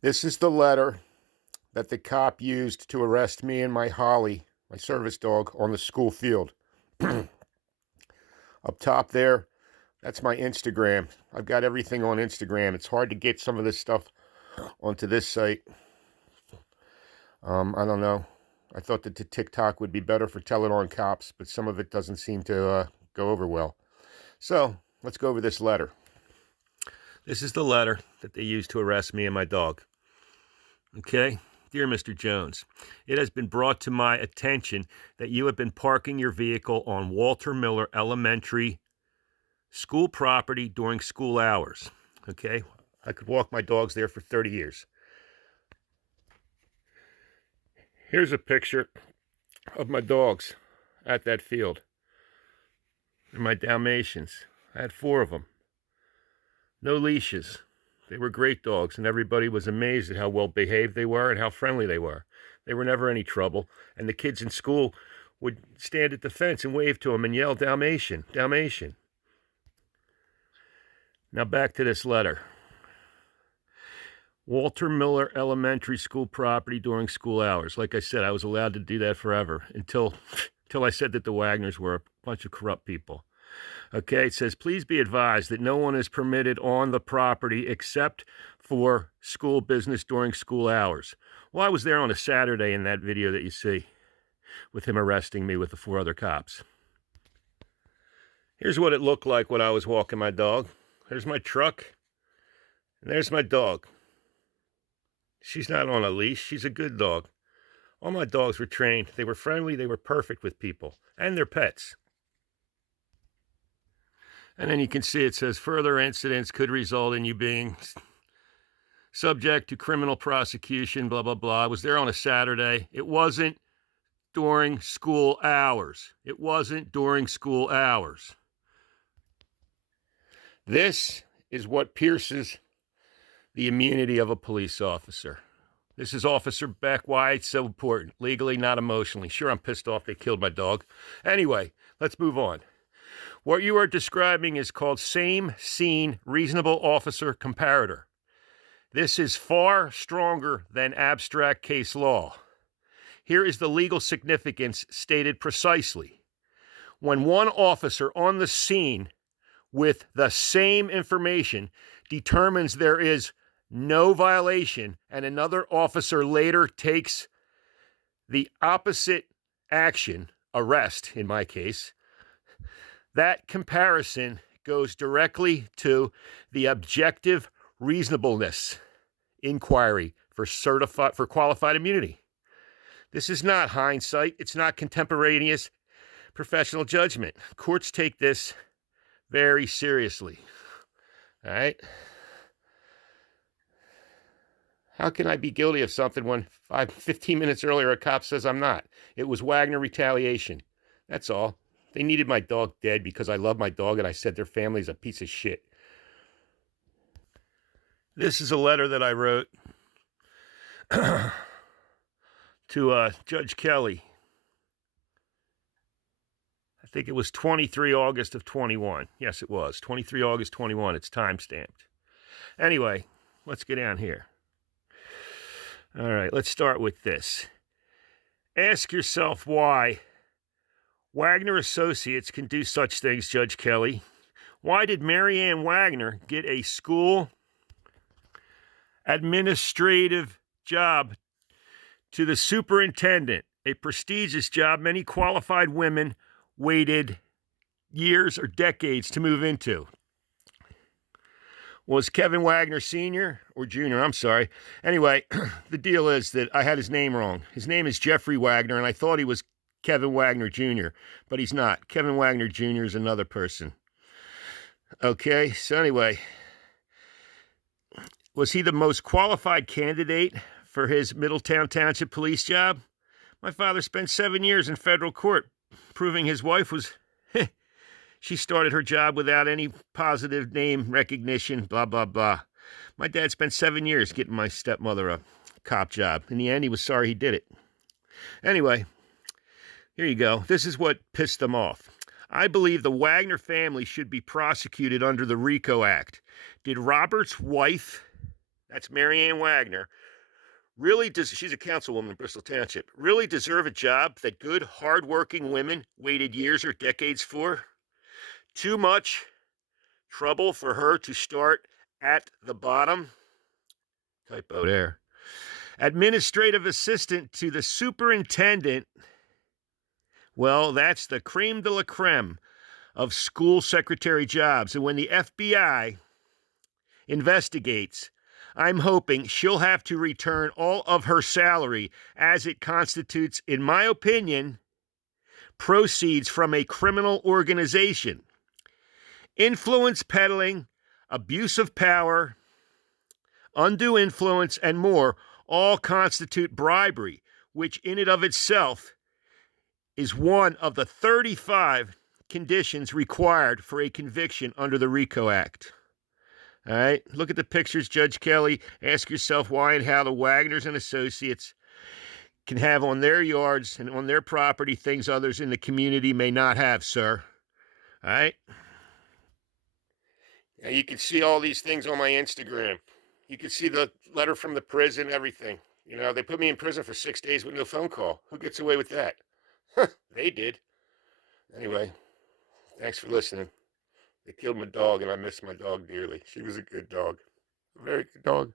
This is the letter that the cop used to arrest me and my Holly, my service dog, on the school field. Up top there, that's my Instagram. I've got everything on Instagram. It's hard to get some of this stuff onto this site. I don't know. I thought that the TikTok would be better for telling on cops, but some of it doesn't seem to go over well. So let's go over this letter. This is the letter that they used to arrest me and my dog. Okay? Dear Mr. Jones, it has been brought to my attention that you have been parking your vehicle on Walter Miller Elementary school property during school hours. Okay? I could walk my dogs there for 30 years. Here's a picture of my dogs at that field. They're my Dalmatians. I had 4 of them. No leashes. They were great dogs, and everybody was amazed at how well behaved they were and how friendly they were. They were never any trouble, and the kids in school would stand at the fence and wave to them and yell, "Dalmatian, Dalmatian." Now back to this letter. Walter Miller Elementary School property during school hours. Like I said, I was allowed to do that forever until I said that the Wagners were a bunch of corrupt people. Okay, it says, please be advised that no one is permitted on the property except for school business during school hours. Well, I was there on a Saturday in that video that you see with him arresting me with the 4 other cops. Here's what it looked like when I was walking my dog. There's my truck, and there's my dog. She's not on a leash. She's a good dog. All my dogs were trained. They were friendly. They were perfect with people and their pets. And then you can see it says further incidents could result in you being subject to criminal prosecution, blah, blah, blah. I was there on a Saturday. It wasn't during school hours. It wasn't during school hours. This is what pierces the immunity of a police officer. This is Officer Beck. Why it's so important. Legally, not emotionally. Sure, I'm pissed off they killed my dog. Anyway, let's move on. What you are describing is called same scene reasonable officer comparator. This is far stronger than abstract case law. Here is the legal significance stated precisely. When one officer on the scene with the same information determines there is no violation and another officer later takes the opposite action, arrest in my case, that comparison goes directly to the objective reasonableness inquiry for qualified immunity. This is not hindsight. It's not contemporaneous professional judgment. Courts take this very seriously. All right? How can I be guilty of something when 15 minutes earlier a cop says I'm not? It was Wagner retaliation. That's all. They needed my dog dead because I love my dog and I said their family's a piece of shit. This is a letter that I wrote to Judge Kelly. I think it was 23 August of 21. Yes, it was. 23 August 21. It's time-stamped. Anyway, let's get down here. All right, let's start with this. Ask yourself why Wagner Associates can do such things, Judge Kelly. Why did Mary Ann Wagner get a school administrative job to the superintendent, a prestigious job many qualified women waited years or decades to move into? Was Kevin Wagner Sr. or Jr.? I'm sorry. Anyway, the deal is that I had his name wrong. His name is Jeffrey Wagner, and I thought he was Kevin Wagner Jr., but he's not. Kevin Wagner Jr. is another person. Okay, so anyway, was he the most qualified candidate for his Middletown Township police job? My father spent 7 years in federal court proving his wife was... She started her job without any positive name recognition, blah, blah, blah. My dad spent 7 years getting my stepmother a cop job. In the end, he was sorry he did it. Anyway, here you go. This is what pissed them off. I believe the Wagner family should be prosecuted under the RICO Act. Did Robert's wife that's Marianne Wagner, really does, she's a councilwoman in Bristol Township, really deserve a job that good, hardworking women waited years or decades for? Too much trouble for her to start at the bottom? Typo there. Administrative assistant to the superintendent. Well, that's the creme de la creme of school secretary jobs. And when the FBI investigates, I'm hoping she'll have to return all of her salary, as it constitutes, in my opinion, proceeds from a criminal organization. Influence peddling, abuse of power, undue influence, and more all constitute bribery, which in and of itself is one of the 35 conditions required for a conviction under the RICO Act. All right, look at the pictures, Judge Kelly. Ask yourself why and how the Wagners and Associates can have on their yards and on their property things others in the community may not have, sir. All right? Now you can see all these things on my Instagram. You can see the letter from the prison, everything. You know, they put me in prison for 6 days with no phone call. Who gets away with that? They did. Anyway, thanks for listening. They killed my dog, and I miss my dog dearly. She was a good dog. A very good dog.